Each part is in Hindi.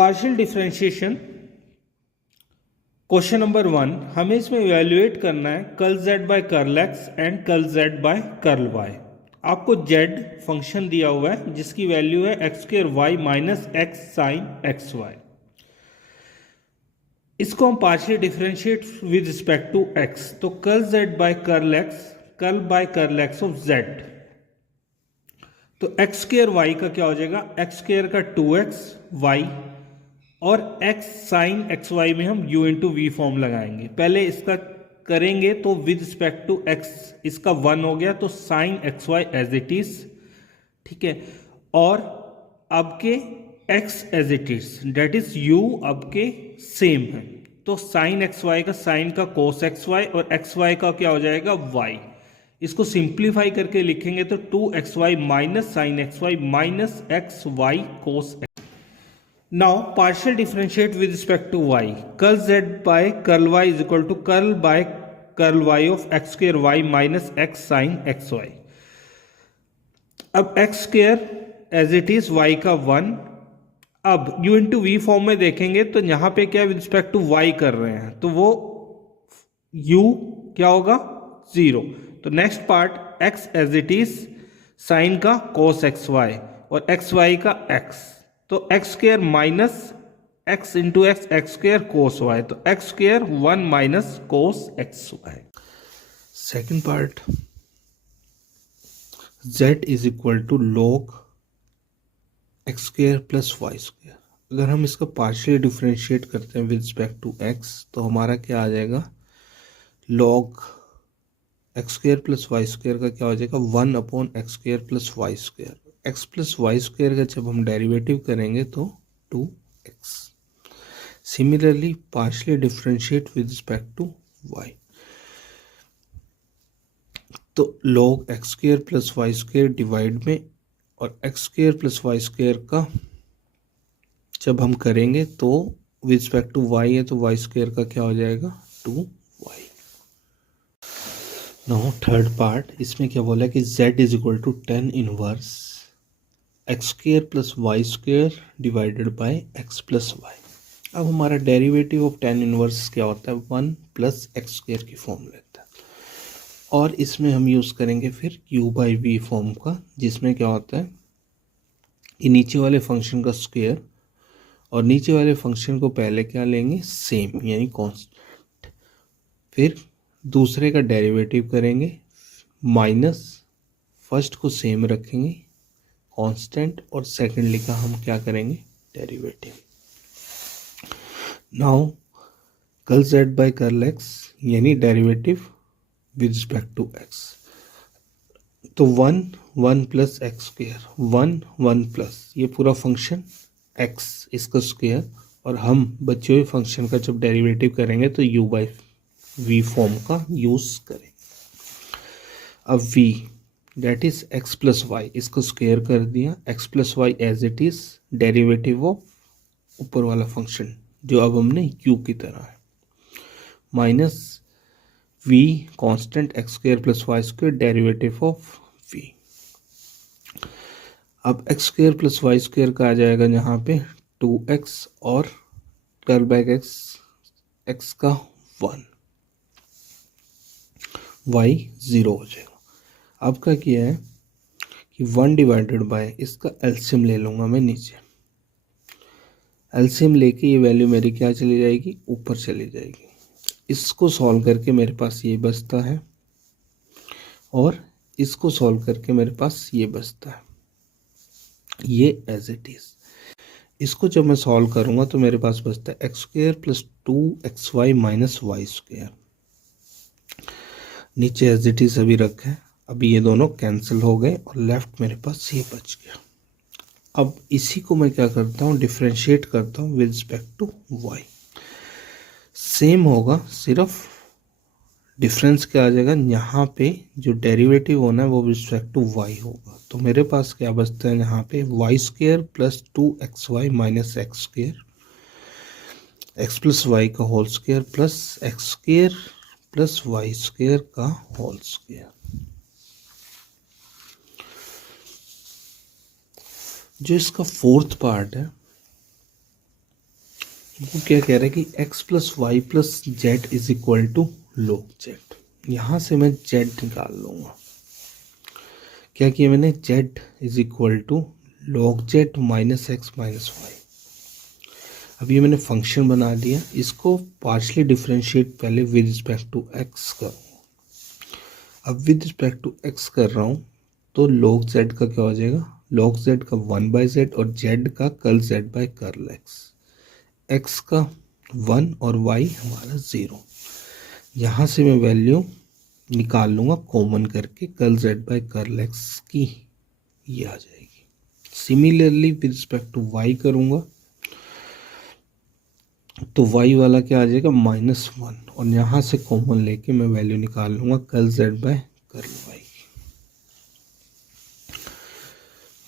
पार्शियल डिफरेंशिएशन क्वेश्चन नंबर 1, हमें इसमें इवैल्यूएट करना है curl z by curl x and curl z by curl y। आपको z फंक्शन दिया हुआ है जिसकी वैल्यू है x square y minus x sine x y. इसको हम partial differentiate with respect to x, तो curl z by curl x, curl by curl x of z, तो एक्स स्क्वायर वाई का क्या हो जाएगा, एक्स स्क्वायर का 2x y और x साइन एक्स वाई में हम u इंटू वी फॉर्म लगाएंगे। पहले इसका करेंगे तो विद रिस्पेक्ट टू x इसका 1 हो गया, तो sine x y as it is, ठीक है। और अब के x as it is, that is u अब के सेम है, तो साइन एक्स वाई का साइन का कोस एक्स वाई और एक्स वाई का क्या हो जाएगा y। इसको सिंप्लीफाई करके लिखेंगे तो 2xy minus sine x y minus x y cos x. Now partial differentiate with respect to y, curl z by curl y is equal to curl by curl y of x square y minus x sine x y. अब x square as it is y का 1, अब u इंटू वी फॉर्म में देखेंगे तो यहां पे क्या विद रिस्पेक्ट टू y कर रहे हैं, तो वो u क्या होगा 0। तो next part x as it is sine का कोस एक्स वाई और एक्स वाई का x, तो x square minus x into x, x square cos y, तो x square 1 minus cos x y. Second part z is equal to log x square plus y square. अगर हम इसका पार्शियल डिफरेंशिएट करते हैं विद रिस्पेक्ट टू x, तो हमारा क्या आ जाएगा, log x square plus y square का क्या हो जाएगा 1 upon x square plus y square. X plus y square का जब हम डेरिवेटिव करेंगे तो 2x। Similarly partially differentiate with respect to y, तो log x square plus y square divide में और x square plus y square का जब हम करेंगे तो विद रिस्पेक्ट टू y है तो वाई स्क्वायर का क्या हो जाएगा 2y। नाउ थर्ड पार्ट, इसमें क्या बोला है कि z is equal to tan inverse x square plus y square divided by x plus y. अब हमारा डेरिवेटिव ऑफ टेन इनवर्स क्या होता है 1 प्लस एक्स स्क्वायर की फॉर्म लेता है, और इसमें हम यूज़ करेंगे फिर u बाई वी फॉर्म का, जिसमें क्या होता है कि नीचे वाले फंक्शन का स्क्वायर और नीचे वाले फंक्शन को पहले क्या लेंगे सेम यानी कॉन्स्टेंट, फिर दूसरे का डेरिवेटिव करेंगे माइनस फर्स्ट को सेम रखेंगे कांस्टेंट और सेकेंडली का हम क्या करेंगे derivative. Now curl z by curl x यानी derivative with respect to x, तो 1 1 प्लस एक्स स्क्वायर 1 1 प्लस ये पूरा फंक्शन x इसका स्क्वायर, और हम बचे हुए फंक्शन का जब डेरिवेटिव करेंगे तो u बाई वी फॉर्म का यूज करेंगे। अब v that is x plus y, इसको स्क्वायर कर दिया, x plus y as it is derivative of ऊपर वाला फंक्शन जो अब हमने u की तरह है, minus v constant x square plus y square derivative of v। अब x square plus y square का आ जाएगा यहाँ पे 2x और कर्ल बैक x का 1, y 0 हो जाएगा। अब क्या किया है कि 1 डिवाइडेड बाय इसका एलसीएम ले लूँगा मैं नीचे, एलसीएम लेके ये वैल्यू मेरी क्या चली जाएगी ऊपर चली जाएगी। इसको सॉल्व करके मेरे पास ये बचता है और इसको सॉल्व करके मेरे पास ये बचता है, ये एज इट इज। इसको जब मैं सॉल्व करूँगा तो मेरे पास बचता है x square plus 2xy minus y square, नीचे एज इट इज अभी रखा है। अभी ये दोनों कैंसिल हो गए और लेफ्ट मेरे पास ये बच गया। अब इसी को मैं क्या करता हूँ डिफरेंशिएट करता हूँ with respect to y। Same होगा, सिर्फ डिफरेंस क्या आ जाएगा, यहाँ पे जो डेरिवेटिव होना है वो विद रिस्पेक्ट टू y होगा। तो मेरे पास क्या बचता है यहाँ पे y square plus 2xy minus x square, x plus y का whole square plus x square plus y square का होल स्क्वायर। जो इसका फोर्थ पार्ट है वो क्या कह रहा है कि x plus y plus z is equal to log z. यहाँ से मैं जेड निकाल लूँगा। क्या किया मैंने, z is equal to log z minus x minus y. अब ये मैंने फंक्शन बना दिया, इसको पार्शली डिफरेंशिएट पहले विद रिस्पेक्ट टू एक्स करूँ। अब विद रिस्पेक्ट टू एक्स कर रहा हूँ तो log जेड का क्या हो जाएगा, log जेड का 1/z और जेड का curl z by curl x. X का 1 और y हमारा 0। यहाँ से मैं वैल्यू निकाल लूँगा कॉमन करके, curl z by curl x की ये आ जाएगी। Similarly with respect to y करूँगा तो y वाला क्या आ जाएगा, -1, और यहाँ से कॉमन लेके मैं वैल्यू निकाल लूँगा curl z by curl y।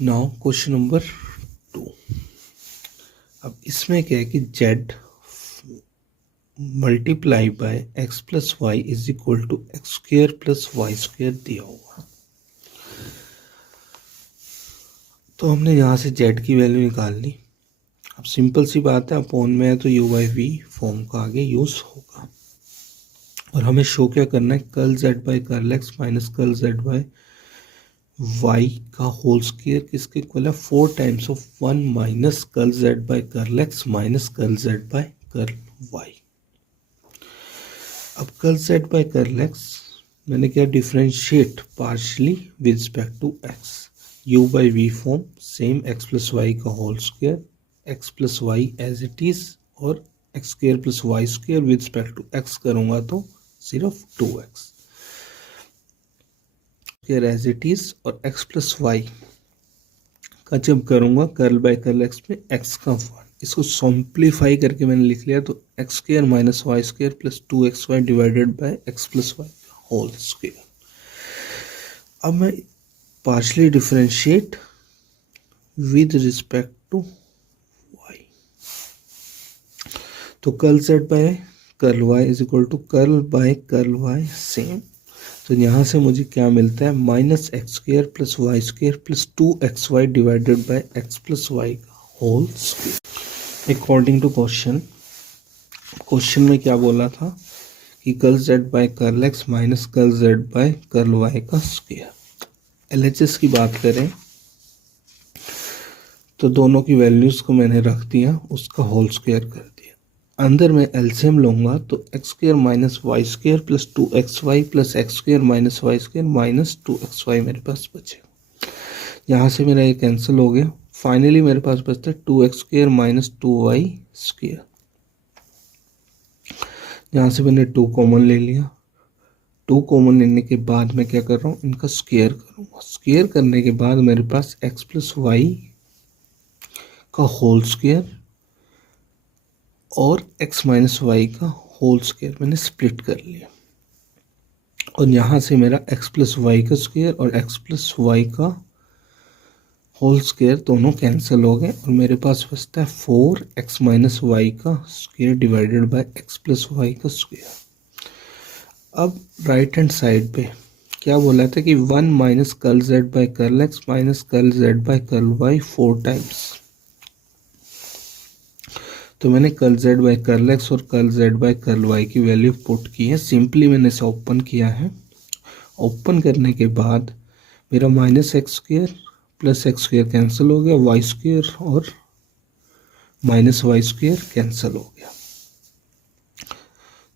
Now question number 2। अब इसमें क्या है कि z multiply by x plus y is equal to x square plus y square दिया हुआ। तो हमने यहाँ से z की वैल्यू निकाल ली। अब सिंपल सी बात है, अपॉन में है तो u बाई वी फॉर्म का आगे यूज होगा। और हमें शो क्या करना है, curl z by curl x minus curl z by y का होल स्क्वायर किसके इक्वल है, 4 times of 1 minus curl z by curl x minus curl z by curl y. अब curl z by curl x मैंने क्या differentiate partially with respect to x, u by v form same x plus y का whole square, x plus y as it is, और x square plus y square with respect to x करूँगा तो सिर्फ 2x square as it is, और एक्स प्लस वाई का जब करूँगा कर्ल बाई कर्ल एक्स में एक्स का 1, इसको सिंप्लीफाई करके मैंने लिख लिया तो x square minus y square plus 2xy divided by x plus y whole square. अब मैं partially differentiate with respect to y, तो curl z by curl y is equal to curl by curl y same. तो यहाँ से मुझे क्या मिलता है, minus x square plus y square plus 2xy divided by x plus y का whole square. According to question में क्या बोला था कि curl z by curl x minus curl z by curl y का स्क्वायर। LHS की बात करें तो दोनों की वैल्यूज को मैंने रख दिया, उसका होल स्क्वायर कर दिया। अंदर में एलसीएम लूँगा तो x square minus y square plus 2xy plus x square minus y square minus 2xy मेरे पास बचेगा। यहाँ से मेरा ये कैंसिल हो गया। फाइनली मेरे पास बचता है 2x square minus 2y square. यहाँ से मैंने 2 कॉमन ले लिया। 2 कॉमन लेने के बाद मैं क्या कर रहा हूँ, इनका स्क्वायर करूँगा। स्क्वायर करने के बाद मेरे पास x प्लस वाई का होल स्क्वायर और x माइनस वाई का होल स्क्वायर मैंने स्प्लिट कर लिया, और यहाँ से मेरा x प्लस वाई का स्क्वायर और x प्लस वाई का होल स्क्वायर दोनों कैंसिल हो गए, और मेरे पास बचता है 4x माइनस वाई का square divided by x plus y का स्क्वायर। अब राइट हैंड साइड पे क्या बोला था कि 1 minus curl z by curl x minus curl z by curl y 4 times. तो मैंने curl z by curl x और curl z by curl y की वैल्यू पुट की है। सिंपली मैंने इसे ओपन किया है। ओपन करने के बाद मेरा minus x square plus x square cancel हो गया, वाई स्क्वायर और माइनस वाई स्क्वायर कैंसिल हो गया।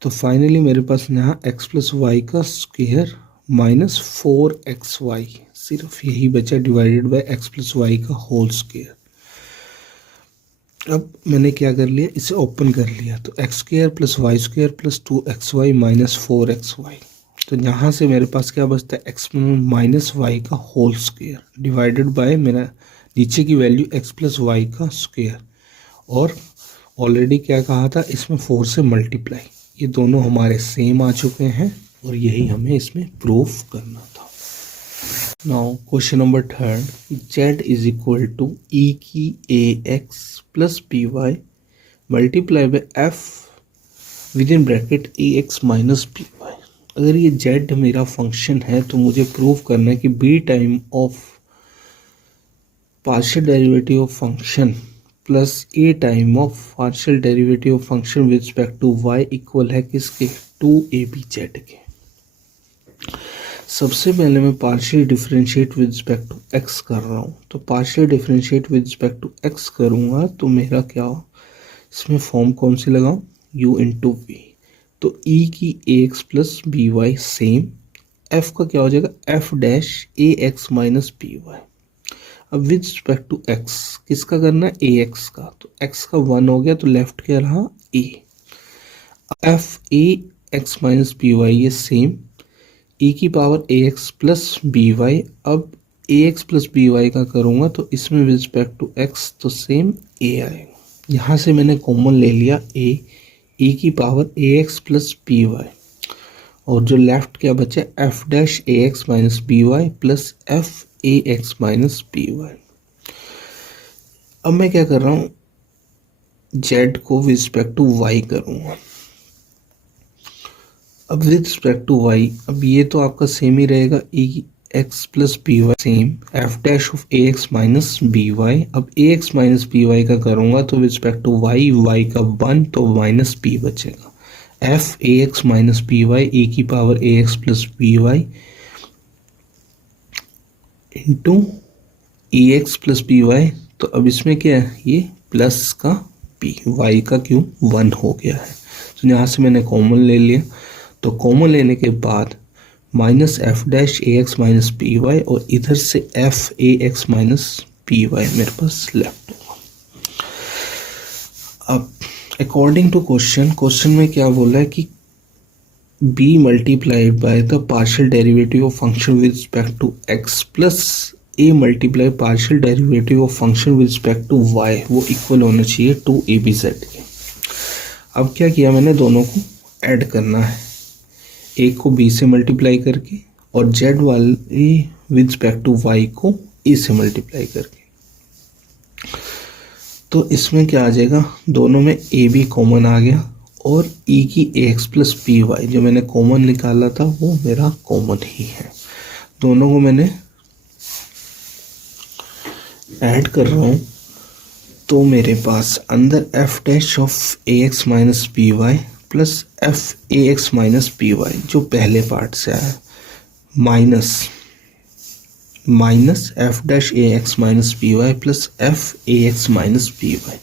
तो फाइनली मेरे पास यहाँ एक्स प्लस वाई का स्क्वायर माइनस 4xy सिर्फ यही बचा divided by x plus y का होल स्क्वायर। अब मैंने क्या कर लिया, इसे ओपन कर लिया, तो x square plus y square plus 2xy minus 4xy। तो यहाँ से मेरे पास क्या बचता है, एक्स माइनस वाई का होल स्क्वायर डिवाइडेड बाय मेरा नीचे की वैल्यू एक्स प्लस वाई का स्क्वायर, और ऑलरेडी क्या कहा था इसमें 4 से मल्टीप्लाई। ये दोनों हमारे सेम आ चुके हैं और यही हमें इसमें प्रूफ करना था। Now question number 3, z is equal to e की ax plus py multiply by f within bracket ax minus py। अगर ये z मेरा फंक्शन है तो मुझे प्रूव करना है कि b time of partial derivative of function plus a time of partial derivative of function with respect to y equal है किसके, 2abz के। सबसे पहले मैं partial differentiate with respect to x कर रहा हूँ, तो partial differentiate with respect to x करूँगा तो मेरा क्या हो, इसमें फॉर्म कौन सी लगाऊँ, u इंटू वी, तो e की ax plus b y same, f का क्या हो जाएगा, f dash ax minus b y. अब विद रिस्पेक्ट टू x किसका करना है, ax का, तो x का 1 हो गया तो लेफ्ट क्या रहा a, f ax minus b y ये सेम, e की power ax plus b y. अब ax प्लस बी वाई का करूँगा तो इसमें विद रिस्पेक्ट टू x तो सेम a आएगा, यहाँ से मैंने कॉमन ले लिया a, e की power ax plus b y, और जो लेफ्ट क्या बचा, f dash ax minus b y plus f ax minus b y. अब मैं क्या कर रहा हूँ, z को विद रिस्पेक्ट टू y करूँगा। अब विद रिस्पेक्ट टू y, अब ये तो आपका सेम ही रहेगा, e x plus b y same, f dash of ax minus b y. अब ax माइनस बी वाई का करूँगा तो विद रिस्पेक्ट टू y का 1 तो माइनस b बचेगा, f ax minus b y e की power ax plus b y into ax plus b y. तो अब इसमें क्या है, ये प्लस का p, y का क्यों 1 हो गया है, तो यहाँ से मैंने कॉमन ले लिया, तो कॉमन लेने के बाद minus f dash ax minus b y, और इधर से f ax minus b y मेरे पास लेफ्ट होगा। अब अकॉर्डिंग टू क्वेश्चन में क्या बोला है कि b multiplied by the partial derivative of function with respect to x plus a multiply partial derivative of function with respect to y, वो इक्वल होना चाहिए 2abz के। अब क्या किया मैंने, दोनों को ऐड करना है, एक को b से मल्टीप्लाई करके और z वाले विद रिस्पेक्ट टू y को a से मल्टीप्लाई करके। तो इसमें क्या आ जाएगा, दोनों में a भी कॉमन आ गया, और e की ax प्लस बी वाई जो मैंने कॉमन निकाला था वो मेरा कॉमन ही है। दोनों को मैंने ऐड कर रहा हूँ, तो मेरे पास अंदर f dash of ax minus b y plus f ax minus b y जो पहले पार्ट से आया, minus f dash ax minus b y plus f ax minus b y.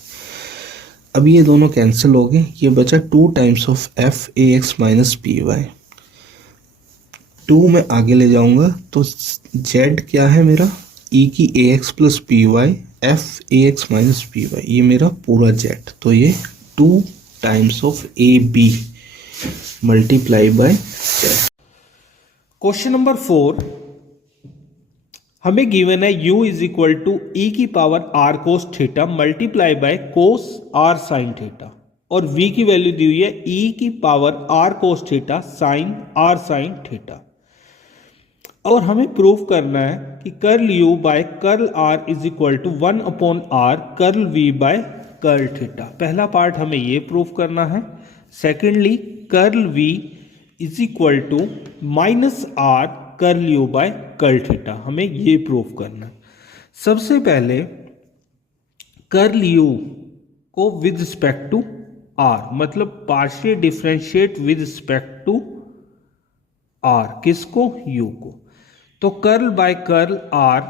अब ये दोनों कैंसिल हो गए, ये बचा 2 times of f ax minus b y. 2 में आगे ले जाऊंगा तो z क्या है मेरा, e की ax plus b y f ax minus b y, ये मेरा पूरा z, तो ये 2 times of a b multiply by z। Question number 4, हमें गिवन है u is equal to e की power r cos theta multiply by cos r sine theta, और v की वैल्यू दी हुई है e की power r cos theta sine r sine theta. और हमें प्रूव करना है कि curl u by curl r is equal to 1 upon r curl v by curl theta. पहला पार्ट हमें ये प्रूव करना है। Secondly curl v is equal to minus r curl u by curl theta, हमें ये प्रूव करना है। सबसे पहले कर्ल u को विद रिस्पेक्ट टू r, मतलब partial differentiate with respect to r, किसको, u को। तो curl by curl r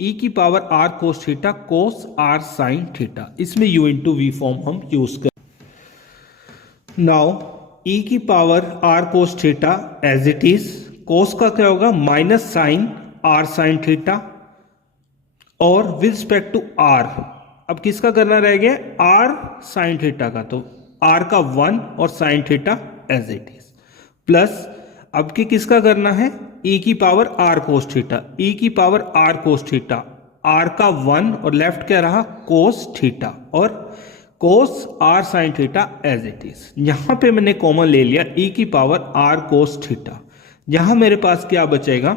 e की power r cos theta cos r sine theta, इसमें u इंटू वी फॉर्म हम यूज कर। नाउ e की power r cos theta as it is, cos का क्या होगा minus sine r sine theta, और विद रिस्पेक्ट टू r अब किसका करना रह गया, r साइन थीटा का, तो r का 1 और sine theta as it is, plus अब की किसका करना है, e की power r cos theta, e की power r cos theta, r का 1 और लेफ्ट क्या रहा कोस थीटा, और cos r sine theta as it is. यहां पे मैंने कॉमन ले लिया e की पावर r कोस थीटा, यहां मेरे पास क्या बचेगा,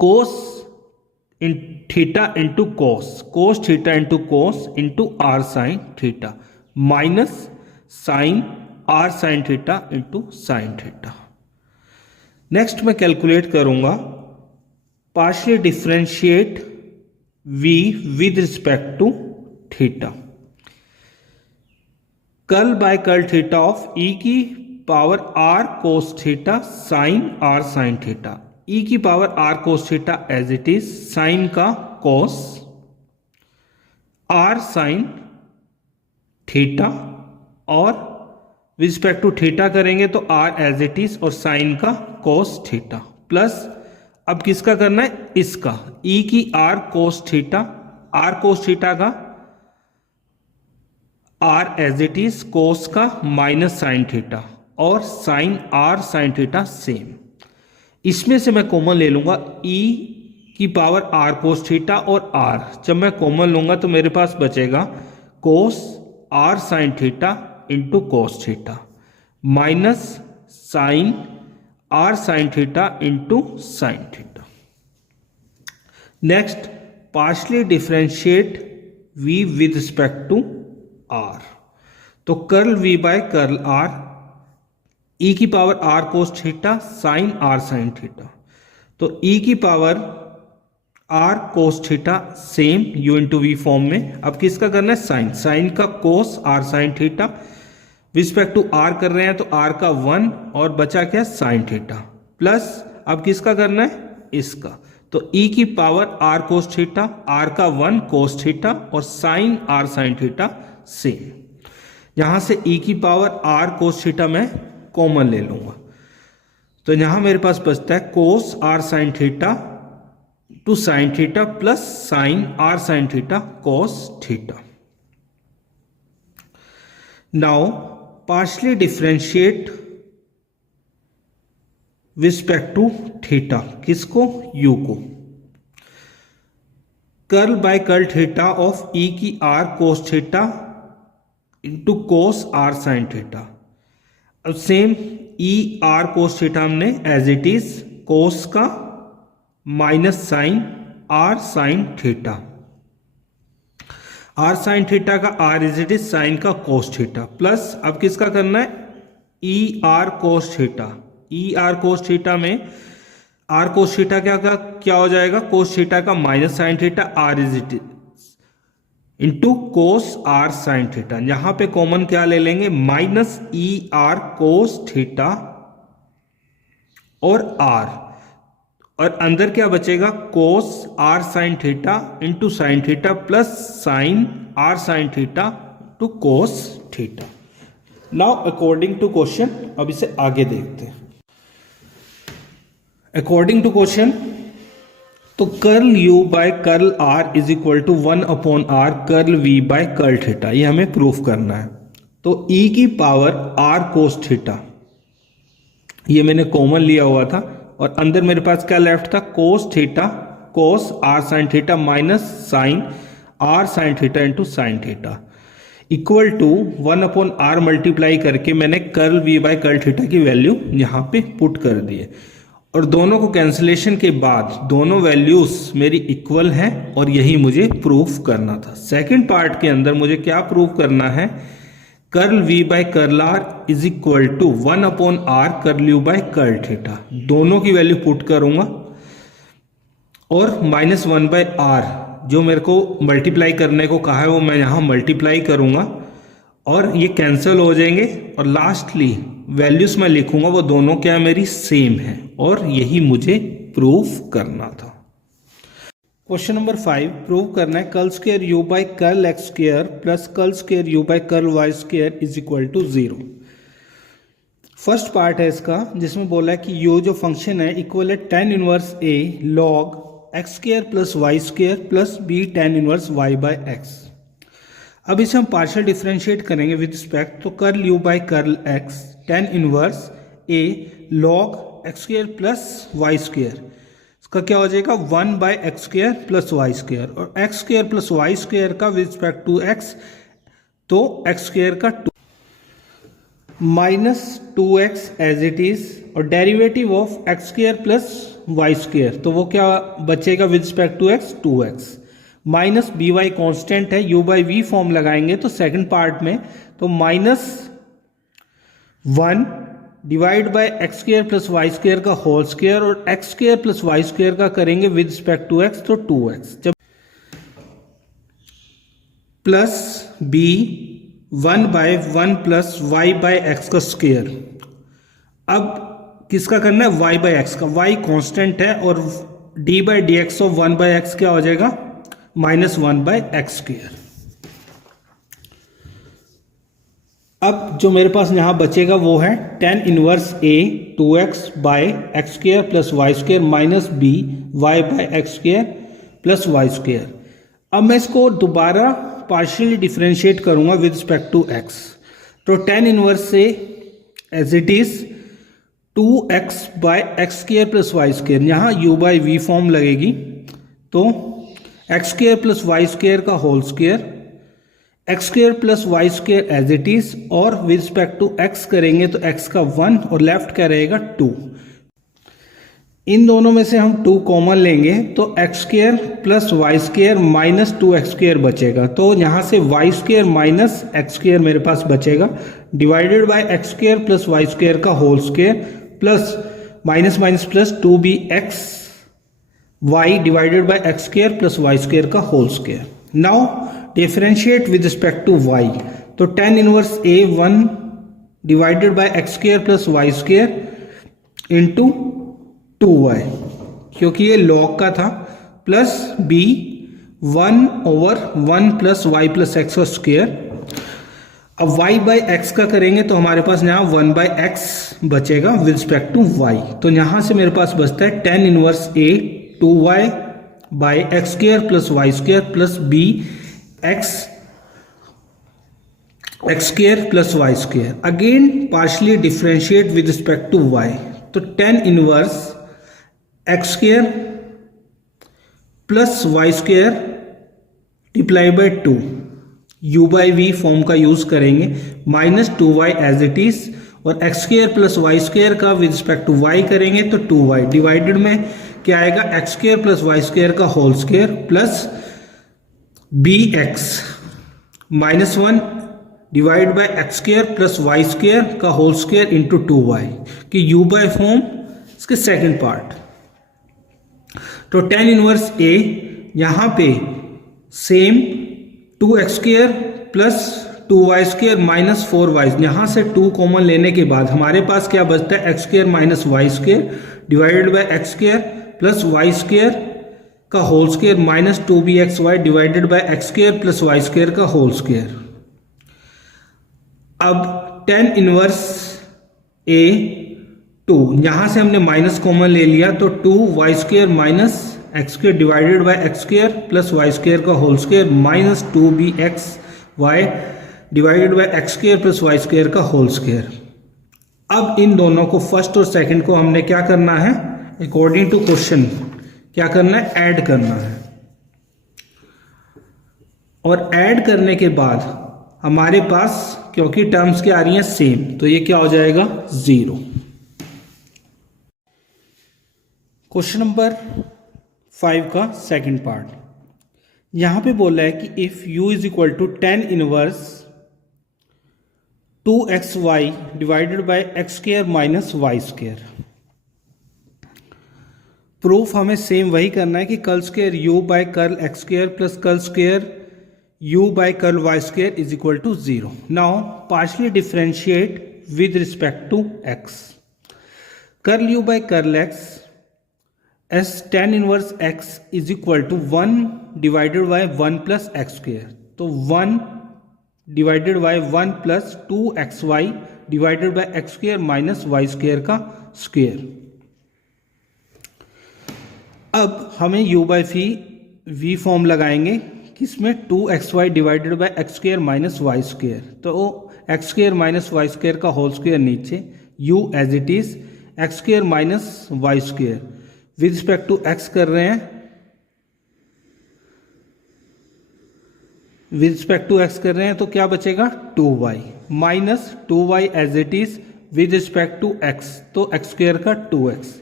कोस इन theta into cos, cos theta into cos into r sine theta, minus sine r sine theta into sine theta. Next मैं कैलकुलेट करूंगा partial differentiate v with respect to theta. Curl by curl theta of e की power r cos theta sine r sine theta. e की power r cos theta as it is, sine का cos, r साइन थीटा, और विद रिस्पेक्ट टू थीटा करेंगे तो r एज इट इज और साइन का cos थीटा, प्लस अब किसका करना है, इसका e की r cos theta, r cos theta का r as it is, cos का माइनस साइन थीटा, और sine r sine theta same. इसमें से मैं कॉमन ले लूंगा e की पावर r cos थीटा और r, जब मैं कॉमन लूंगा तो मेरे पास बचेगा cos r sine theta into cos theta minus sine r sine theta into sine theta. Next, partially differentiate v with respect to r। तो curl v by curl r, e की power r cos theta sine r sine theta, तो e की power r cos theta same u into we form में। अब किसका करना है, साइन, साइन का cos r sine theta, respect to r कर रहे हैं तो r का 1 और बचा क्या, साइन थीटा, प्लस अब किसका करना है, इसका, तो e की power r cos theta, r का 1 cos थीटा और sine r sine theta same. यहां से e की पावर r cos थीटा मैं कॉमन ले लूंगा, तो यहां मेरे पास बचता है cos r sine theta to sine theta plus sine r sine theta cos theta. Now partially differentiate respect to theta, किसको, u को। Curl by curl theta of e की r cos theta into cos r sine theta. अब same e r cos theta हमने एज इट इज, cos का minus sine r sine theta, r sine theta का r is it is sine का cos थीटा, प्लस अब किसका करना है, e r cos theta, e r cos theta में r cos थीटा क्या हो जाएगा, cos थीटा का minus sine theta r is it is into cos r sine theta. यहां पे कॉमन क्या ले लेंगे, minus e r cos theta और r, और अंदर क्या बचेगा, cos r sine theta into sine theta plus sine r sine theta to cos theta. Now according to question, अब इसे आगे देखते हैं। अकॉर्डिंग टू क्वेश्चन, तो curl u by curl r is equal to 1 upon r curl v by curl theta, ये हमें प्रूफ करना है। तो e की पावर r cos थीटा, ये मैंने कॉमन लिया हुआ था, और अंदर मेरे पास क्या लेफ्ट था, cos theta cos r sine theta minus sine r sine theta into sine theta equal to 1 upon r multiply करके मैंने curl v by curl theta की वैल्यू यहाँ पे पुट कर दी है, और दोनों को कैंसिलेशन के बाद दोनों वैल्यूज मेरी इक्वल हैं, और यही मुझे प्रूफ करना था। सेकंड पार्ट के अंदर मुझे क्या प्रूफ करना है, curl v by curl r is equal to 1 upon r curl u by curl theta, दोनों की वैल्यू पुट करूंगा, और माइनस 1 बाय r जो मेरे को मल्टीप्लाई करने को कहा है वो मैं यहाँ मल्टीप्लाई करूंगा, और ये कैंसिल हो जाएंगे, और लास्टली वैल्यूज मैं लिखूंगा वो दोनों क्या मेरी सेम है, और यही मुझे प्रूफ करना था। क्वेश्चन नंबर 5, प्रूव करना है curl square u by curl x square plus curl square u by curl y square is equal to 0। First part है इसका, जिसमें बोला है कि u जो फंक्शन है इक्वल है tan inverse a log x square plus y square plus b tan inverse y by x। अब इसे हम पार्शियल डिफरेंशिएट करेंगे विद रिस्पेक्ट, तो curl u by curl x tan inverse a log x square plus y square, इसका क्या हो जाएगा 1 by x square plus y square, और x square plus y square का विद रिस्पेक्ट टू एक्स, तो एक्स स्क्वायर का 2 minus 2x as it is, और derivative of x square plus y square, तो वो क्या बचेगा with respect to x 2x, minus b y constant है, u बाई वी फॉर्म लगाएंगे तो सेकंड पार्ट में, तो minus 1 divide by x square plus y square का होल स्क्वायर, और x square plus y square का करेंगे विद रिस्पेक्ट टू एक्स, तो 2x। Plus b 1/1 plus y by x का स्क्वायर। अब किसका करना है? y बाय एक्स का। y कांस्टेंट है और d by d x of 1 by x क्या हो जाएगा? -1 बाय एक्स स्क्वायर। अब जो मेरे पास यहां बचेगा वो है tan inverse a 2x by x square plus y square minus b y bye x square plus y square. अब मैं इसको दोबारा पार्शियली डिफरेंशिएट करूंगा विद रिस्पेक्ट टू x। तो tan इनवर्स से as it is 2x by x square plus y square, यहाँ u बाई वी फॉर्म लगेगी, तो x square plus y square का whole square, x square plus y square as it is, और विद रिस्पेक्ट टू x करेंगे तो x का 1 और लेफ्ट क्या रहेगा 2। इन दोनों में से हम 2 कॉमन लेंगे तो x square plus y square minus 2x square बचेगा। तो यहाँ से y square minus x square मेरे पास बचेगा, divided by x square plus y square का whole square plus minus minus plus 2bx y divided by x square plus y square का whole square. Now differentiate with respect to y। तो tan inverse a 1 divided by x square plus y square into 2y, क्योंकि ये लॉग का था, plus b 1/1 plus y plus x का स्क्वायर। अब y बाई एक्स का करेंगे तो हमारे पास यहाँ 1 बाई एक्स बचेगा विद रिस्पेक्ट टू y। तो यहाँ से मेरे पास बचता है tan inverse a 2y by x square plus y square plus b x square plus y square. Again partially differentiate with respect to y। तो tan inverse x square plus y square डिप्लाई by 2, u by v form का यूज करेंगे, minus 2y as it is, और x square plus y square का विद रिस्पेक्ट टू y करेंगे तो 2y, डिवाइडेड में क्या आएगा x square plus y square का whole square plus bx -1 divide by x square plus y square का होल स्क्वायर इंटू 2y कि u बाय फॉर्म इसके सेकेंड पार्ट। तो tan इनवर्स a यहाँ पे same 2x square plus 2y square minus 4y, यहाँ से 2 कॉमन लेने के बाद हमारे पास क्या बचता है x square minus y square divided by x square plus y square का whole square minus 2bxy divided by x square plus y square का होल स्क्वायर। अब tan इनवर्स a 2, यहाँ से हमने माइनस कॉमन ले लिया तो 2y square minus x square divided by x square plus y square का whole square minus 2bxy divided by x square plus y square का होल स्क्वायर। अब इन दोनों को फर्स्ट और सेकंड को हमने क्या करना है, अकॉर्डिंग टू क्वेश्चन क्या करना है, ऐड करना है। और ऐड करने के बाद हमारे पास क्योंकि टर्म्स क्या आ रही हैं सेम, तो ये क्या हो जाएगा 0। क्वेश्चन नंबर 5 का सेकंड पार्ट, यहां पे बोला है कि if u is equal to tan inverse 2xy divided by x square minus y square. Proof हमें सेम वही करना है कि curl square u by curl x square plus curl square u by curl y square is equal to 0। Now partially differentiate with respect to x। Curl u by curl x as tan inverse x is equal to 1 divided by 1 plus x square. तो 1 divided by 1 plus 2xy divided by x square minus y square का स्क्वायर। अब हमें u बाई वी फॉर्म लगाएंगे किसमें 2xy divided by x square minus y square. तो x square minus y square का होल स्क्वायर नीचे, u as it is x square minus y square with respect to x कर रहे हैं, विद रिस्पेक्ट टू x कर रहे हैं तो क्या बचेगा 2y minus 2y as it is with respect to x, तो एक्स स्क्वायर का 2x।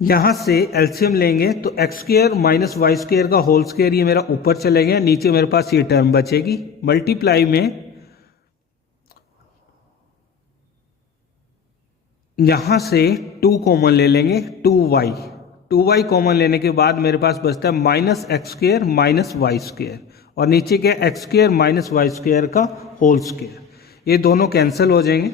यहां से एलसीएम लेंगे तो x square minus y square का होल स्क्वायर ये मेरा ऊपर चले गया, नीचे मेरे पास ये टर्म बचेगी, मल्टीप्लाई में यहां से 2 कॉमन ले लेंगे 2y कॉमन लेने के बाद मेरे पास बचता है minus x square minus y square, और नीचे क्या x square minus y square का होल स्क्वायर, ये दोनों कैंसिल हो जाएंगे।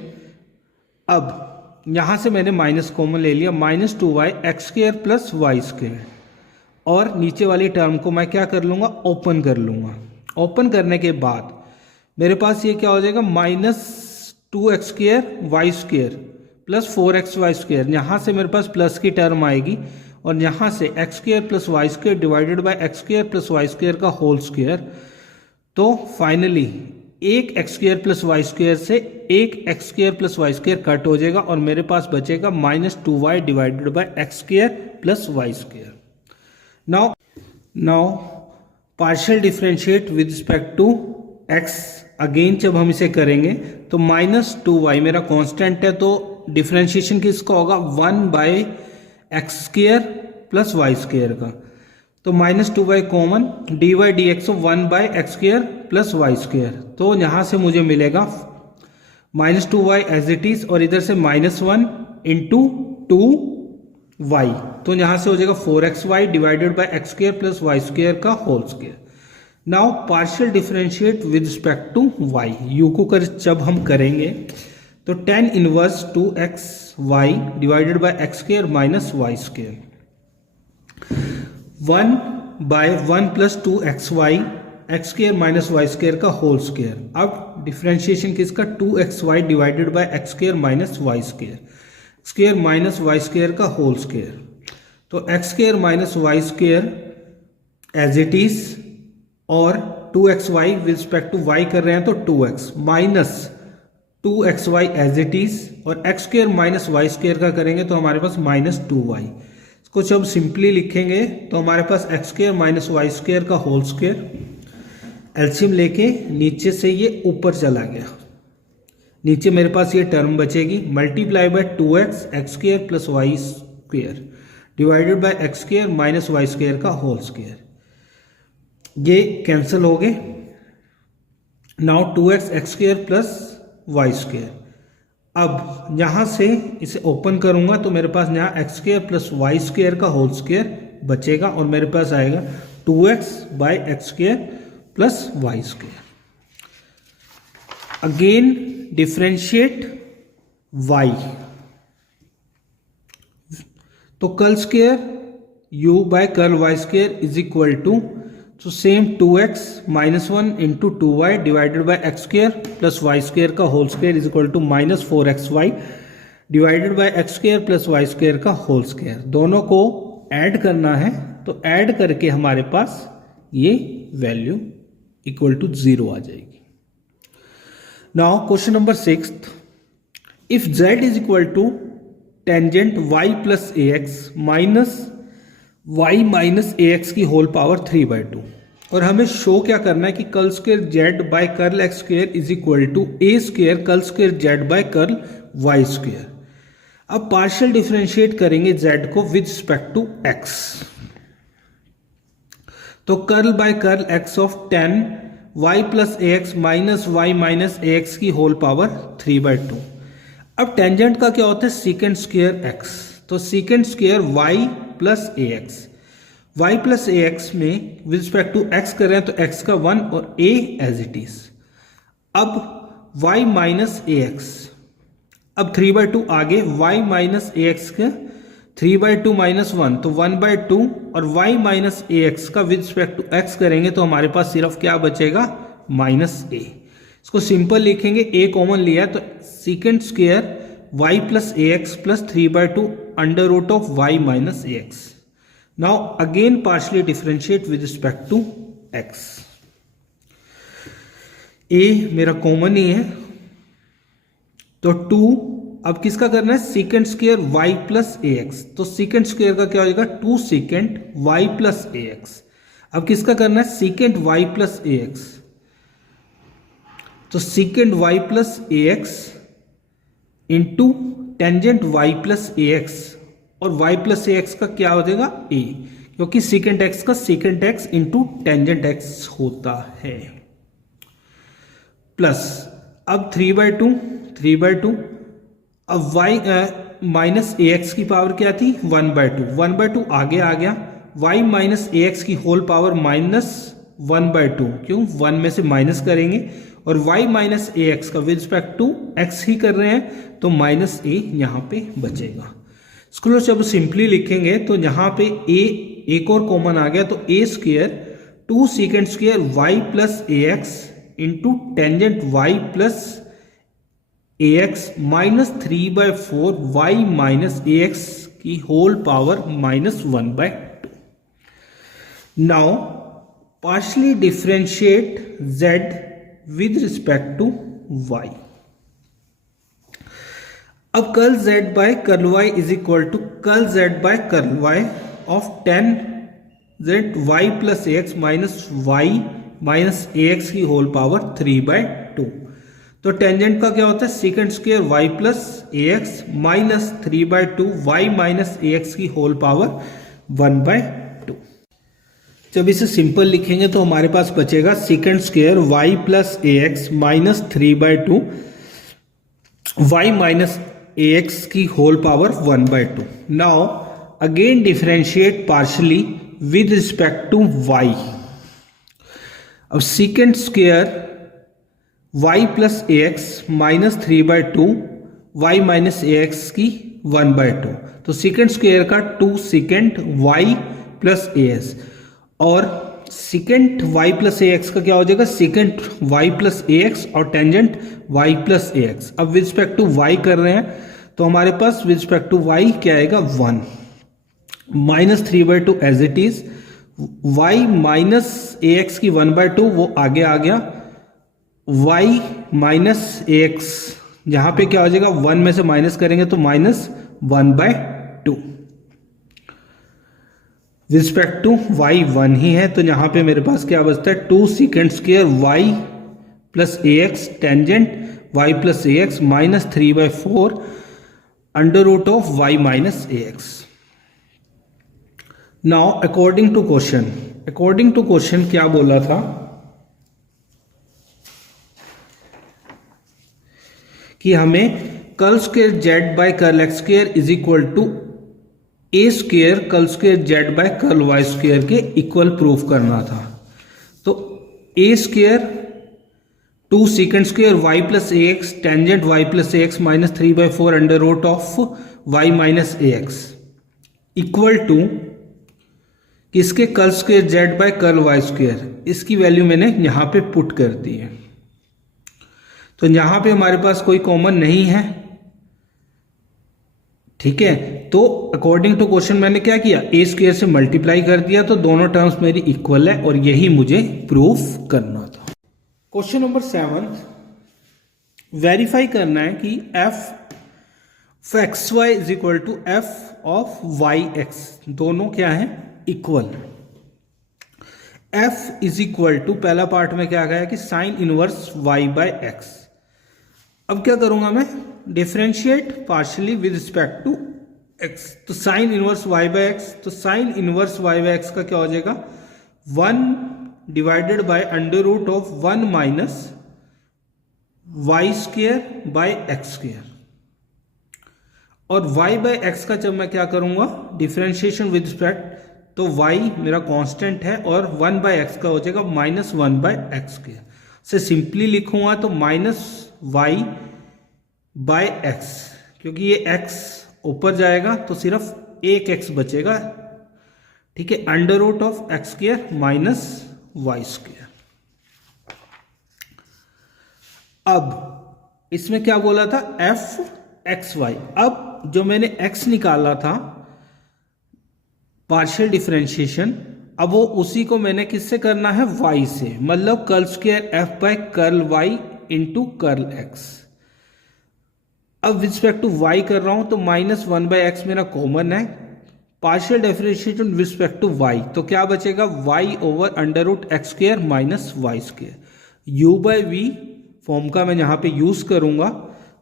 अब यहाँ से मैंने माइनस कॉमन ले लिया, minus 2y x square plus y square, और नीचे वाली टर्म को मैं क्या कर लूँगा, ओपन कर लूँगा। ओपन करने के बाद मेरे पास ये क्या हो जाएगा, minus 2x square y square plus 4x y square, यहाँ से मेरे पास प्लस की टर्म आएगी, और यहाँ से x square plus y square divided by x square plus y square का होल स्क्वायर। तो फाइनली एक x square plus y square से एक x square plus y square cut हो जाएगा, और मेरे पास बचेगा minus 2y divided by x square plus y square. Now partial differentiate with respect to x, again जब हम इसे करेंगे तो माइनस 2y मेरा कांस्टेंट है, तो डिफरेंशिएशन किसका होगा, 1 by x square plus y square का, तो minus 2y common, d y d x 1 by x square plus y square, तो यहाँ से मुझे मिलेगा minus 2y as it is, और इधर से माइनस 1 इंटू 2y, तो यहाँ से हो जाएगा 4xy divided by x square plus y square का whole square. Now partial differentiate with respect to y, u को जब हम करेंगे तो tan inverse 2xy divided by x square minus y square, 1 by 1 plus 2xy x square minus y square का होल स्क्वायर। अब डिफरेंशिएशन किसका, 2xy divided by x square minus y square, square minus y square का होल स्क्वायर, तो x square minus y square as it is, और 2xy with respect to y कर रहे हैं तो 2x minus 2xy as it is, और x square minus y square का करेंगे तो हमारे पास माइनस 2y। इसको जब सिंपली लिखेंगे तो हमारे पास x square minus y square का होल स्क्वायर, एलसीएम लेके नीचे से ये ऊपर चला गया, नीचे मेरे पास ये टर्म बचेगी, multiply by 2x x square plus y square divided by x square minus y square का होल स्क्वायर, ये कैंसिल हो गए। Now 2x x square plus y square, अब यहाँ से इसे ओपन करूंगा तो मेरे पास यहाँ x square plus y square का होल स्क्वायर बचेगा, और मेरे पास आएगा 2x by x square plus y square. Again differentiate y, तो curl square u by curl y square is equal to, तो same 2x minus 1 into 2y divided by x square plus y square का whole square is equal to minus 4xy divided by x square plus y square का होल स्क्वायर। दोनों को ऐड करना है, तो ऐड करके हमारे पास ये वैल्यू इक्वल टू 0 आ जाएगी। Now question number 6, if z is equal to tangent y plus a x minus y minus a x की होल पावर 3/2, और हमें शो क्या करना है कि curl square z by curl x square is equal to a square curl square z by curl y square. अब पार्शियल डिफरेंशिएट करेंगे z को विद रिस्पेक्ट टू x, तो curl by curl x of 10 y plus a x minus Y minus a x की होल पावर 3/2। अब टेंजेंट का क्या होता है, सीकेंट स्क्वायर x, तो secant square y plus a x, Y plus a x में विद रिस्पेक्ट टू x कर रहे हैं तो x का 1 और a एज इट इज। अब y माइनस ए एक्स, अब 3/2 आगे y माइनस ए एक्स का 3/2 माइनस 1 तो 1/2, और y माइनस ए एक्स का विद रिस्पेक्ट टू x करेंगे तो हमारे पास सिर्फ क्या बचेगा, माइनस a। इसको सिंपल लिखेंगे, a कॉमन लिया है तो secant square y plus a x plus 3/2 under root of y minus a x. Now again partially differentiate with respect to x, a मेरा कॉमन ही है तो 2, अब किसका करना है, secant square y plus a x, तो सीकेंट स्क्वायर का क्या हो जाएगा, 2 secant y plus a x. अब किसका करना है, secant y plus a x, तो secant y plus a x into tangent y plus a x, और y प्लस ए एक्स का क्या हो जाएगा, a, क्योंकि सीकेंट x का secant x into tangent x होता है, प्लस अब 3/2, अब y माइनस ए एक्स की पावर क्या थी, 1/2 आगे आ गया, y माइनस ए एक्स की होल पावर माइनस 1/2, क्यों 1 में से माइनस करेंगे और y माइनस ए एक्स का विद रिस्पेक्ट टू x ही कर रहे हैं तो माइनस ए यहाँ पे बचेगा। इसको जब सिंपली लिखेंगे तो यहाँ पे a एक और कॉमन आ गया तो a square 2 second square y plus a x into tangent y plus a x minus 3/4 y minus a x की whole power minus 1/2। Now partially differentiate z with respect to y। अब curl z by curl y is equal to curl z by curl y of tan z y plus x minus y minus a x की होल पावर 3/2। तो टेंजेंट का क्या होता है second square y plus a x minus 3/2 y minus a x की होल पावर 1/2। जब इसे सिंपल लिखेंगे तो हमारे पास बचेगा second square y plus a x minus 3/2 y minus a x की whole power 1/2। Now again differentiate partially with respect to y। अब second square y plus a x minus 3/2 y minus a x की 1/2। तो सेकेंड स्क्वायर का 2 second y plus a x और second y plus a x का क्या हो जाएगा second y plus a x और tangent y plus a x. अब विद रिस्पेक्ट टू y कर रहे हैं तो हमारे पास विद रिस्पेक्ट टू y क्या आएगा 1 minus 3/2 as it is y minus a x की 1/2 वो आगे आ गया y माइनस ए एक्स जहां पे क्या हो जाएगा 1 में से माइनस करेंगे तो माइनस 1/2 रिस्पेक्ट टू y 1 ही है तो यहां पे मेरे पास क्या बचता है 2 second square y plus a x tangent y plus a x minus 3/4 under root of y minus a x. Now according to question क्या बोला था कि हमें curl square z by curl x square is equal to a square curl square z by curl y square के इक्वल प्रूफ करना था। तो a square 2 second square y plus a x tangent y plus a x minus 3/4 under root of y minus a x equal to किसके curl square z by curl y square. इसकी वैल्यू मैंने यहां पे पुट कर दी है तो यहां पे हमारे पास कोई कॉमन नहीं है, ठीक है। तो अकॉर्डिंग टू क्वेश्चन मैंने क्या किया ए स्क्वायर से मल्टीप्लाई कर दिया तो दोनों टर्म्स मेरी इक्वल है और यही मुझे प्रूफ करना था। क्वेश्चन नंबर 7 वेरीफाई करना है कि f x y is equal to f of y x दोनों क्या है equal. F is equal to पहला पार्ट में क्या गया कि sine inverse y by x. अब क्या करूंगा मैं differentiate partially with respect to x. तो sine inverse y by x तो sine inverse y by x का क्या हो जाएगा 1 divided by under root of 1 minus y square bye x square. और वाई बाय एक्स का जब मैं क्या करूंगा डिफरेंशिएशन विद रिस्पेक्ट तो वाई मेरा कांस्टेंट है और 1 बाय एक्स का हो जाएगा माइनस 1 बाय एक्स स्क्वायर। से सिंपली लिखूंगा तो माइनस वाई बाय एक्स क्योंकि ये x ऊपर जाएगा तो सिर्फ एक x बचेगा, ठीक है। Under root of x square minus y square. अब इसमें क्या बोला था एफ एक्स वाई। अब जो मैंने x निकाला था पार्शियल डिफरेंशिएशन अब वो उसी को मैंने किससे करना है y से, मतलब curl square f by curl y into curl x. अब रिस्पेक्ट टू y कर रहा हूं तो माइनस 1 बाय एक्स मेरा कॉमन है। Partial differentiation respect to y तो क्या बचेगा y over under root x square minus y square. u by v form का मैं यहां पे यूज करूंगा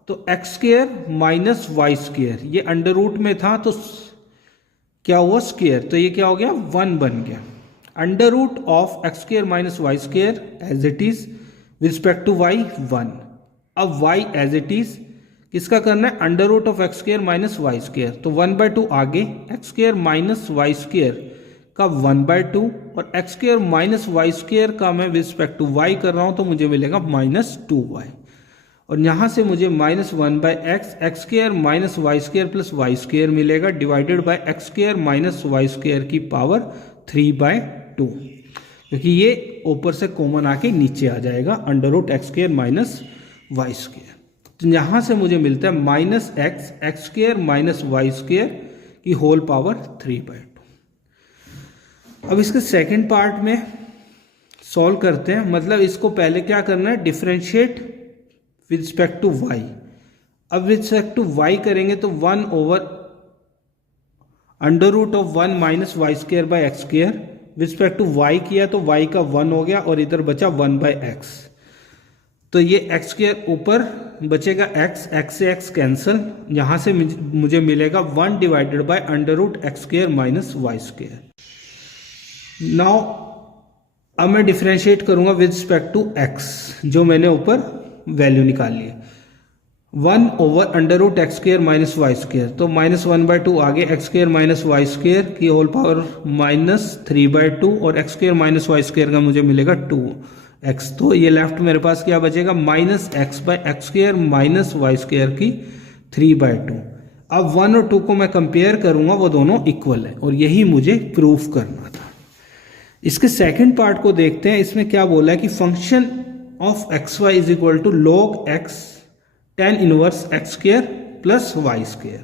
तो x square minus y square ये अंडर रूट में था तो क्या हुआ स्क्वायर तो ये क्या हो गया 1 बन गया। Under root of x square minus y square as it is with respect to y 1। अब y एज इट इज किसका करना है under root of x square minus y square तो 1/2 आगे x square minus y square का 1/2 और x square minus y square का मैं विद रिस्पेक्ट टू वाई कर रहा हूँ तो मुझे मिलेगा -2y। और यहाँ से मुझे -1/x x square minus y square plus y square मिलेगा divided by x square minus y square की पावर 3/2, क्योंकि ये ऊपर से कॉमन आके नीचे आ जाएगा √x square minus y square. तो यहाँ से मुझे मिलता है -x x square minus y square की होल पावर 3/2। अब इसके सेकंड पार्ट में सॉल्व करते हैं, मतलब इसको पहले क्या करना है, differentiate with respect to y। अब विद रिस्पेक्ट टू y करेंगे तो 1/√1 minus y square by x square. With respect to y किया तो y का 1 हो गया और इधर बचा 1/x। तो ये एक्स स्क्र ऊपर बचेगा x से x कैंसिल, यहाँ से मुझे मिलेगा 1 divided by √x square minus y square. Now अब मैं डिफरेंशिएट करूंगा विद रिस्पेक्ट टू x, जो मैंने ऊपर वैल्यू निकाल ली 1/√x square minus y square. तो -1/2 आगे x square minus y square की होल पावर -3/2 और x square minus y square का मुझे मिलेगा 2x। तो ये लेफ्ट मेरे पास क्या बचेगा, -x by x square minus y square की 3/2। अब 1 और 2 को मैं कंपेयर करूंगा, वो दोनों इक्वल है और यही मुझे प्रूफ करना था। इसके सेकंड पार्ट को देखते हैं। इसमें क्या बोला है कि function of x y is equal to log x tan inverse x square plus y square.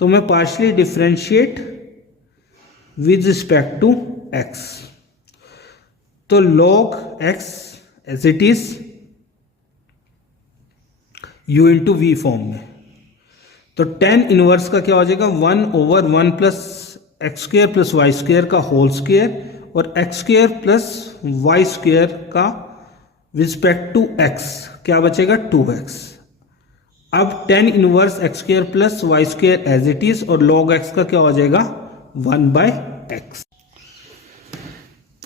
तो मैं partially differentiate with respect to x। तो log x as it is u into we form में, तो tan इनवर्स का क्या हो जाएगा 1/1 plus x square plus y square का होल स्क्र और x square plus y square का रिस्पेक्ट टू x क्या बचेगा 2x। अब tan inverse x square plus y square as it is और log x का क्या हो जाएगा 1/x।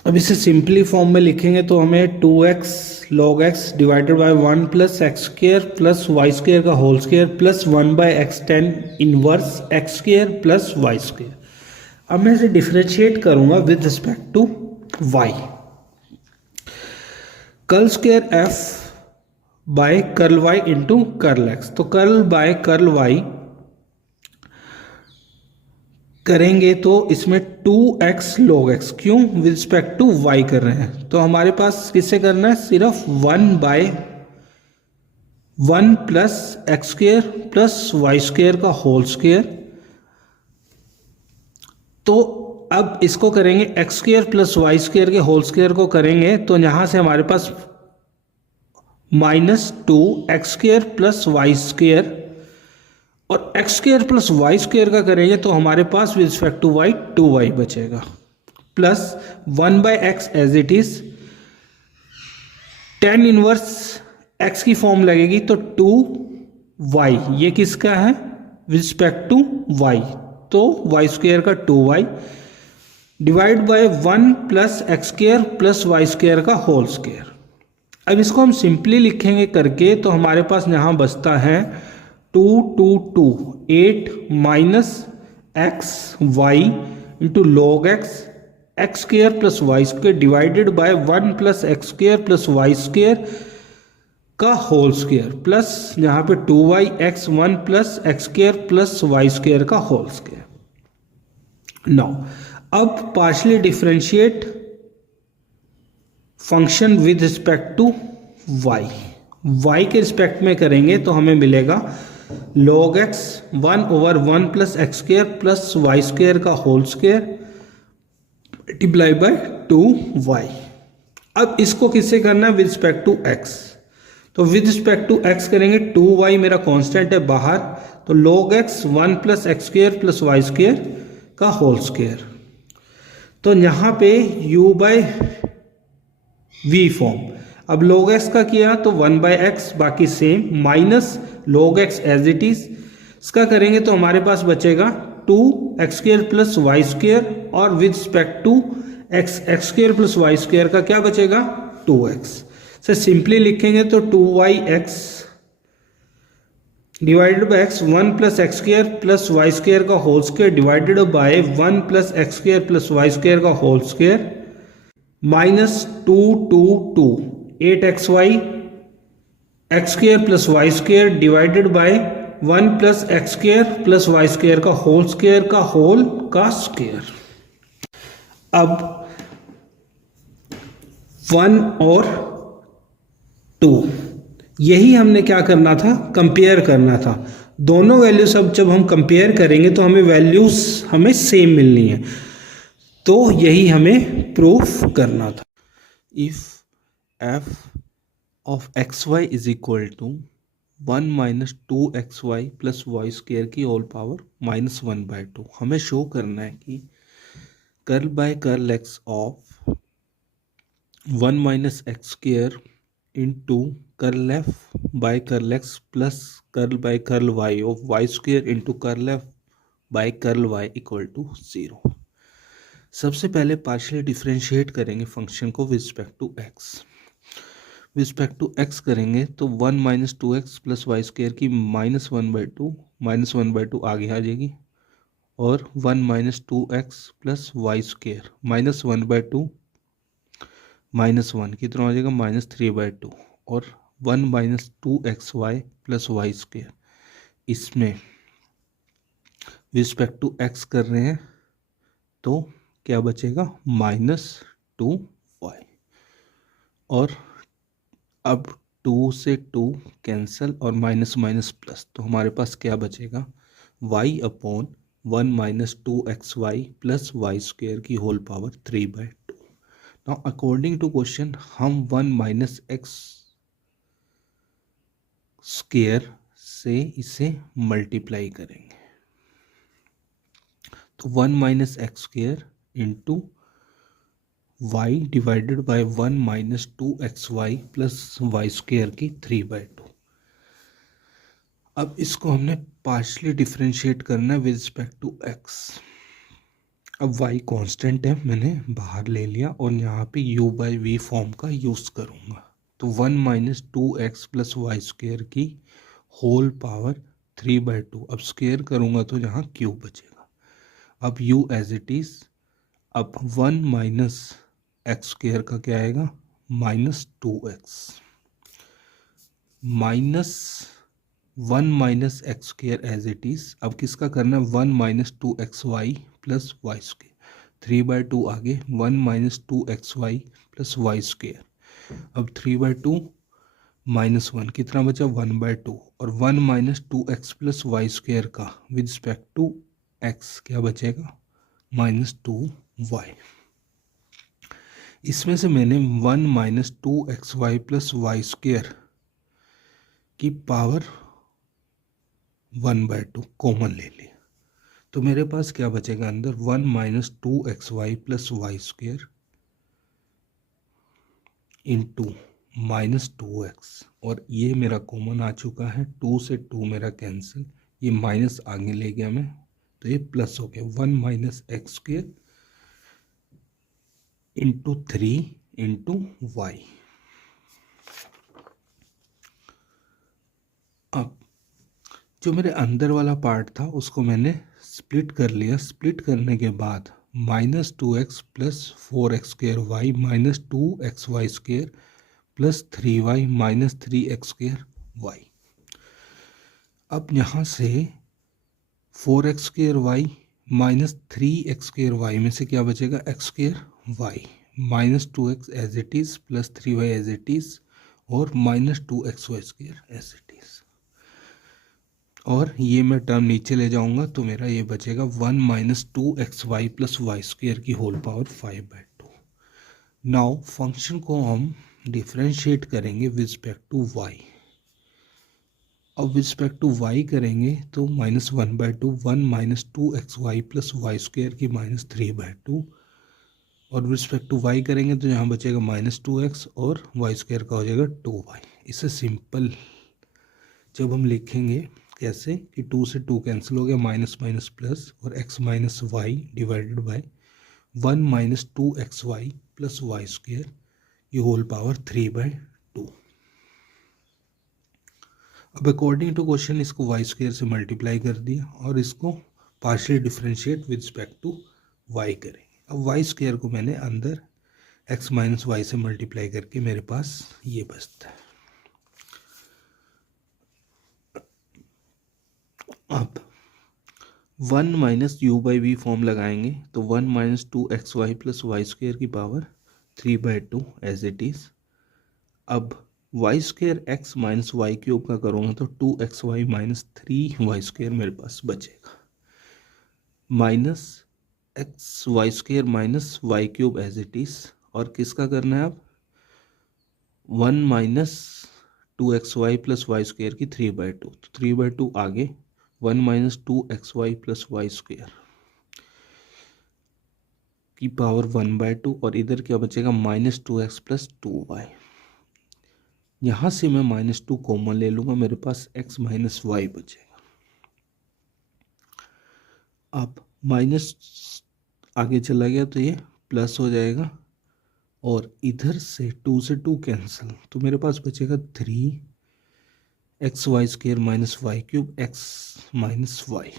अब इसे सिंपली फॉर्म में लिखेंगे तो हमें 2x log x divided by 1 plus x square plus y square का whole square plus 1/x tan inverse x square plus y square. अब मैं इसे डिफरेंशिएट करूंगा with respect to y। Curl square f by curl y into curl x। तो कर्ल बाय कर्ल y करेंगे तो इसमें 2x log x, क्यों, विद रिस्पेक्ट टू y कर रहे हैं तो हमारे पास किससे करना है, सिर्फ 1/1 plus x square plus y square का होल स्क्र। तो अब इसको करेंगे x square plus y square के होल स्क्र को करेंगे तो यहां से हमारे पास -2 x square plus y square और x square plus y square का करेंगे तो हमारे पास with respect to y 2y बचेगा plus 1/x as it is. tan inverse x की फॉर्म लगेगी तो 2y, ये किसका है विद रिस्पेक्ट टू y, तो वाई स्क्र का 2y divide by 1 plus x square plus y square का होल स्क्र। अब इसको हम सिंपली लिखेंगे करके तो हमारे पास यहाँ बचता है 2 2 2 8 minus x y into log x x square plus y square divided by 1 plus x square plus y square का होल स्क्र प्लस यहाँ पे 2y x 1 plus x square plus y square का होल स्क्र। नाउ अब partially differentiate function with respect to y के रिस्पेक्ट में करेंगे तो हमें मिलेगा log x 1/1 plus x square plus y square का whole square multiply by 2y। अब इसको किससे करना है विद रिस्पेक्ट टू x, तो विद रिस्पेक्ट टू x करेंगे 2y मेरा कांस्टेंट है बाहर, तो log x 1 plus x square plus y square का होल स्क्र। तो यहाँ पे u बाय वी फॉर्म। अब log x का किया तो 1/x बाकी same minus log x as it is. इसका करेंगे तो हमारे पास बचेगा 2 x square plus y square और with respect to x square plus y square का क्या बचेगा 2x। से सिंपली लिखेंगे तो 2yx divided by x 1 plus x square plus y square का whole square divided by 1 plus x square plus y square का whole square minus 2 8 x square plus y square divided by 1 plus x square plus y square का होल स्क्र अब 1 और 2 यही हमने क्या करना था, कंपेयर करना था। दोनों वैल्यूज अब जब हम कंपेयर करेंगे तो हमें वैल्यूज हमें सेम मिलनी है, तो यही हमें प्रूफ करना था। If f of x y is equal to 1 minus 2xy plus y square की होल पावर -1/2, हमें शो करना है कि curl by curl x of 1 minus x square into curl f by curl x plus curl by curl y of y square into curl f by curl y equal to 0। सबसे पहले पार्शियली डिफ्रेंशिएट करेंगे फंक्शन को with respect to x. With respect to x करेंगे तो 1 minus 2x plus y square की -1/2 आगे आ जाएगी, और 1 minus 2x plus y square -1/2 -1 कितना हो जाएगा -3/2, और 1 minus 2xy plus y square, इसमें रिस्पेक्ट टू एक्स कर रहे हैं तो क्या बचेगा -2y, और अब 2 से 2 कैंसिल और माइनस माइनस प्लस, तो हमारे पास क्या बचेगा y/1 minus 2xy plus y square की whole power 3/2। Now according to question हम 1 माइनस एक्स स्क्र से इसे मल्टीप्लाई करेंगे, तो 1 minus x square into y divided by 1 minus 2xy plus y square की 3/2। अब इसको हमने पार्शियली डिफ्रेंशिएट करना है विद रिस्पेक्ट टू एक्स। अब y कांस्टेंट है, मैंने बाहर ले लिया और यहाँ पे u/v फॉर्म का यूज़ करूँगा, तो 1 minus 2x plus y square की होल पावर 3/2। अब स्क्र करूँगा तो यहाँ क्यूब बचेगा। अब u एज इट इज़, अब 1 माइनस एक्स स्क्र का क्या आएगा -2x minus 1 minus x square as it is. अब किसका करना है 1 minus 2xy plus y square, 3/2 आगे 1 minus 2xy plus y square. अब 3/2 -1 कितना बचा 1/2, और 1 minus 2x plus y square का विद रिस्पेक्ट टू x क्या बचेगा -2y। इसमें से मैंने 1 minus 2xy plus y square की पावर 1/2 कॉमन ले लिया, तो मेरे पास क्या बचेगा अंदर 1 minus 2xy plus y square into -2x, और ये मेरा कॉमन आ चुका है, 2 से 2 मेरा कैंसिल, ये माइनस आगे ले गया मैं तो ये प्लस हो गया 1 minus x square into 3 into y. अब जो मेरे अंदर वाला पार्ट था उसको मैंने स्प्लिट कर लिया। स्प्लिट करने के बाद -2x plus 4x square y minus 2xy square plus 3y minus 3x square y. अब यहाँ से 4x square y minus 3x square y में से क्या बचेगा x square y minus 2x as it is plus 3y as it is और minus 2xy square as it is, और ये मैं टर्म नीचे ले जाऊंगा तो मेरा ये बचेगा 1 minus 2xy plus y square की होल पावर 5/2। नाउ फंक्शन को हम डिफ्रेंशिएट करेंगे विद रिस्पेक्ट टू y। अब विद रिस्पेक्ट टू y करेंगे तो -1/2 1 minus 2xy plus y square की -3/2, और विद रिस्पेक्ट टू y करेंगे तो यहाँ बचेगा -2x और वाई स्क्र का हो जाएगा 2y। इसे सिंपल जब हम लिखेंगे कैसे कि 2 से 2 कैंसिल हो गया, माइनस माइनस प्लस, और x minus y divided by 1 minus 2xy plus y square ये होल पावर 3/2। अब अकॉर्डिंग टू क्वेश्चन इसको वाई स्क्वायर से मल्टीप्लाई कर दिया और इसको partially differentiate with respect to y करेंगे। अब वाई स्क्वायर को मैंने अंदर एक्स माइनस वाई से मल्टीप्लाई करके मेरे पास ये बचता है। अब 1 minus u by v form लगाएंगे तो 1 minus 2xy plus y square की पावर 3/2 एज इट इज़। अब y square x minus y cube का करूँगा तो 2xy माइनस 3y स्क्वायर मेरे पास बचेगा, minus x y square minus y cube as it is. और किसका करना है अब 1 minus 2xy plus y square की 3/2, तो 3/2 आगे 1 minus 2xy plus y square की पावर 1/2 और इधर क्या बचेगा माइनस 2x प्लस 2y। यहाँ से मैं -2 कॉमन ले लूँगा, मेरे पास x माइनस वाई बचेगा। अब माइनस आगे चला गया तो ये प्लस हो जाएगा और इधर से 2 से 2 कैंसिल, तो मेरे पास बचेगा 3xy square minus y cube x minus y.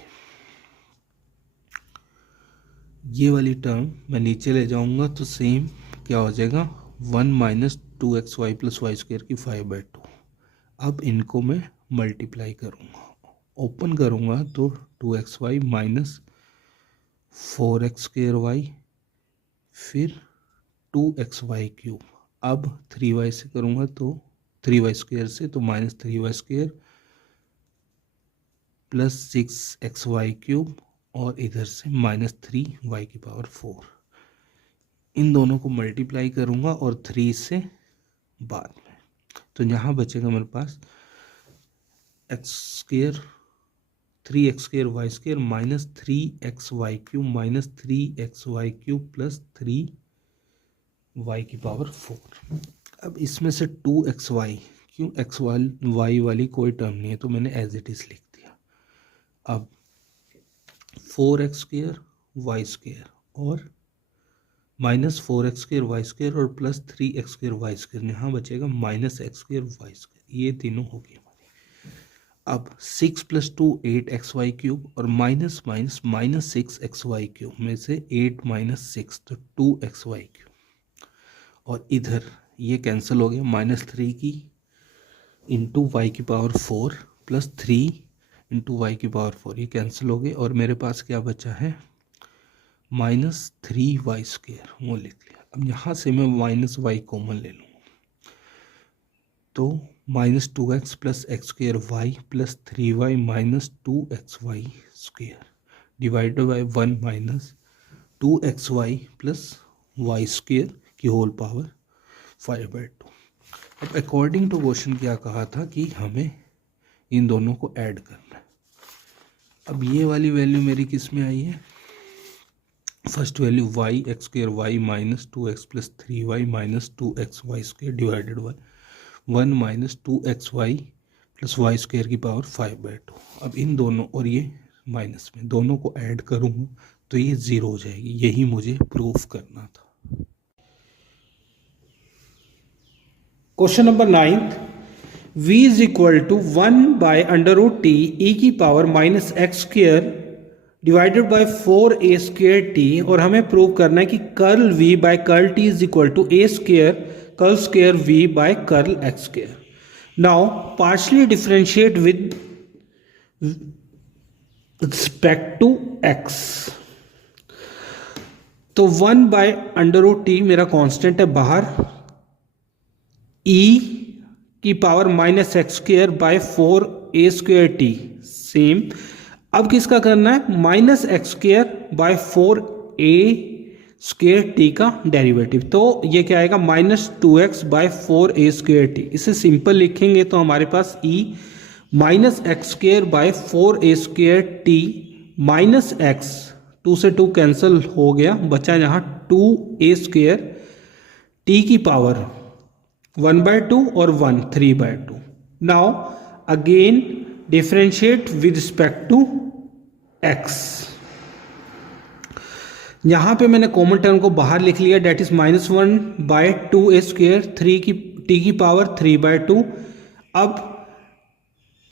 ये वाली टर्म मैं नीचे ले जाऊंगा तो सेम क्या हो जाएगा 1 minus 2xy plus y square की 5/2। अब इनको मैं मल्टीप्लाई करूँगा, ओपन करूँगा तो 2xy minus 4x square Y फिर 2xy क्यूब। अब 3y से करूँगा तो 3y स्क्वायर से तो minus 3y square plus 6xy cube और इधर से माइनस 3y की पावर 4। इन दोनों को मल्टीप्लाई करूँगा और 3 से बाद में, तो यहाँ बचेगा मेरे पास x square 3x square y square minus 3xy cube minus 3xy cube plus 3y की पावर 4। अब इसमें से 2xy क्यों xy वाली कोई टर्म नहीं है तो मैंने एज इट इज़ लिख दिया। अब 4x स्क्वायर वाई स्क्वायर और minus 4x square y square और plus 3x square y square, यहाँ बचेगा minus x square y square, ये तीनों हो गई हमारी। अब 6 प्लस 2 8xy क्यूब और minus minus minus 6xy cube में से 8 माइनस 6 तो 2xy क्यूब और इधर ये कैंसिल हो गया माइनस 3 की इंटू वाई की पावर 4 प्लस 3 इंटू वाई की पावर 4, ये कैंसिल हो गए और मेरे पास क्या बचा है माइनस 3y स्क्वायर, वो लिख लिया। अब यहाँ से मैं माइनस वाई कॉमन ले लूँगा तो minus 2x plus x square y plus 3y minus 2xy square divided by 1 minus 2xy plus y square की होल पावर 5/2। अब अकॉर्डिंग टू क्वेश्चन क्या कहा था कि हमें इन दोनों को ऐड करना है। अब ये वाली वैल्यू मेरी किस में आई है, first value y x square y minus 2x plus 3y minus 2xy square divided by 1 minus 2xy plus y square की पावर 5/2। अब इन दोनों और ये माइनस में दोनों को ऐड करूँगा तो ये 0 हो जाएगी, यही मुझे प्रूफ करना था। Question number 9, v is equal to 1 by under root t e की power minus x square divided by 4a square t और हमें प्रूव करना है कि curl v by curl t is equal to a square curl square v by curl x square. Now partially differentiate with respect to x। तो 1 बाय अंडर रूट टी मेरा कांस्टेंट है बाहर, e की power minus x square by 4a square t same. अब किसका करना है minus x square by 4a square t का डेरिवेटिव, तो ये क्या आएगा minus 2x by 4a square t. इसे सिंपल लिखेंगे तो हमारे पास e minus x square by 4a square t minus x 2 से 2 कैंसिल हो गया, बचा यहाँ 2a स्क्वायर टी की पावर 1/2 और 1 3/2। Now again differentiate with respect to x। यहाँ पे मैंने कॉमन टर्म को बाहर लिख लिया, that is minus 1 by 2a square 3 की टी की पावर 3/2। अब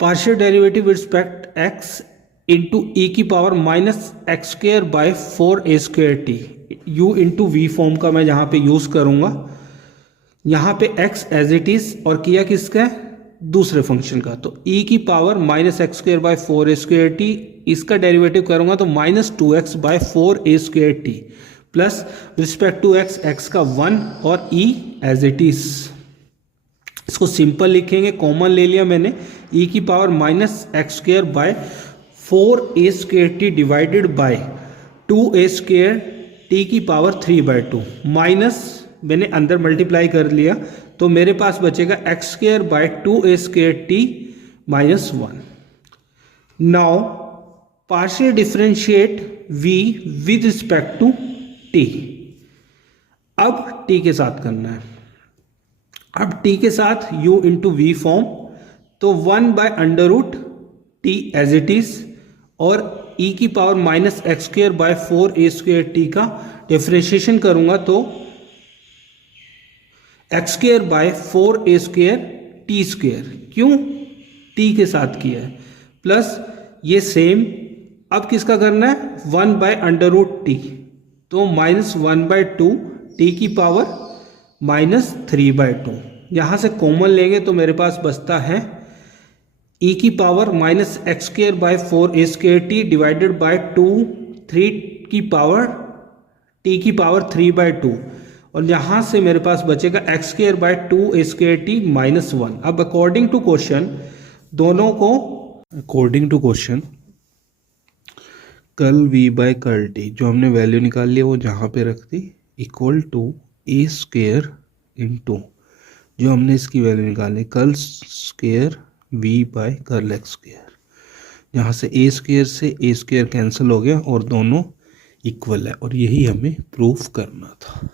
partial derivative with respect x into e की power minus x square by 4a² T, u into we form का मैं यहाँ पे यूज करूँगा। यहाँ पे x एज इट इज और किया किसका है, दूसरे फंक्शन का, तो e की power minus x square by 4a² t, इसका डेरिवेटिव करूँगा तो minus 2x by 4a² t plus respect to x का 1 और e एज इट इज। इसको सिंपल लिखेंगे, कॉमन ले लिया मैंने, e की power minus x square by 4a² t divided by 2a² t की पावर 3/2 माइनस मैंने अंदर मल्टीप्लाई कर लिया तो मेरे पास बचेगा x square by 2a² t minus 1। Now partial differentiate v with respect to t। अब t के साथ करना है, अब t के साथ u इंटू वी फॉर्म, तो 1/√t एज इट इज और e की power minus x square by 4a² T का डिफरेंशिएशन करूंगा तो x square by 4a² T square, क्यों t के साथ किया है, प्लस ये सेम अब किसका करना है 1/√t, तो माइनस 1/2 t की पावर माइनस 3/2। यहाँ से कॉमन लेंगे तो मेरे पास बचता है e की power minus x square by 4a² t divided bye 3 की पावर t की पावर 3/2 और यहाँ से मेरे पास बचेगा x square by 2a² t minus 1। अब अकॉर्डिंग टू क्वेश्चन दोनों को, according to question curl v by curl t जो हमने वैल्यू निकाल लिया वो जहाँ पे रख दी, इक्वल टू a² इंटू जो हमने इसकी वैल्यू निकाली curl square v by curl x square, यहाँ से a² से a² कैंसिल हो गया और दोनों इक्वल है और यही हमें प्रूफ करना था।